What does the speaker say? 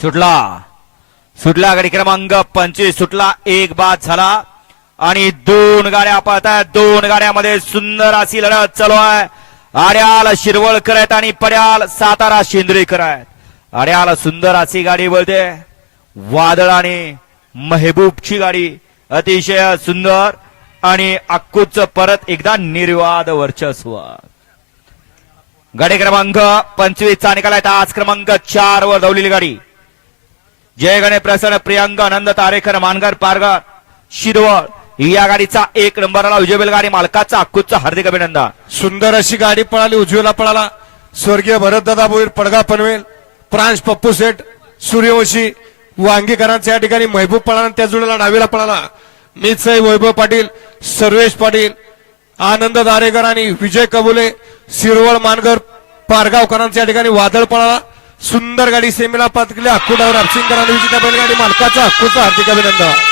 सुटला. सुटला गाडी क्रमांक पंचवीस. सुटला एक बाद झाला. आणि दोन गाड्या पळत दोन गाड्यामध्ये सुंदर अशी लढत चालू आहे. आड्याल शिरवळकर आहेत आणि पड्याल सातारा शेंद्रेकर आहेत. आड्याल सुंदर अशी गाडी बोलते. वादळ आणि मेहबूबची गाडी. अतिशय सुंदर आणि अक्कूच परत एकदा निर्वाद वर्चस्व. गाडी क्रमांक पंचवीस चा निकाल आहे. आज क्रमांक चार वर धावलेली गाडी. जयगणे प्रसन्न प्रियांक आनंद तारेकर मानगर पारगर शिरवळ. या गाडीचा एक नंबरला विजय गाडी मालकाचा अक्कूचा हार्दिक अभिनंदन. सुंदर अशी गाडी पळाली उजवीला पळाला. स्वर्गीय भरतदादा भोईर पडगा पनवेल प्रांश पप्पू सेठ सूर्यवंशी वांगीकरांचा या ठिकाणी महबूब पळाला त्या जुळेला डावीला पळाला. मीच वैभव पाटील सर्वेश पाटील आनंद दारेकर आणि विजय कबुले शिरवळ मानगर पारगावकरांच्या या ठिकाणी वादळ पळाला. सुंदर गाडी सेमीला पतकली अक्कू डावर अपसिंगकरांनी विजेत्या बैलगाडी मालकाचा अक्कूचा हार्दिक अभिनंदन.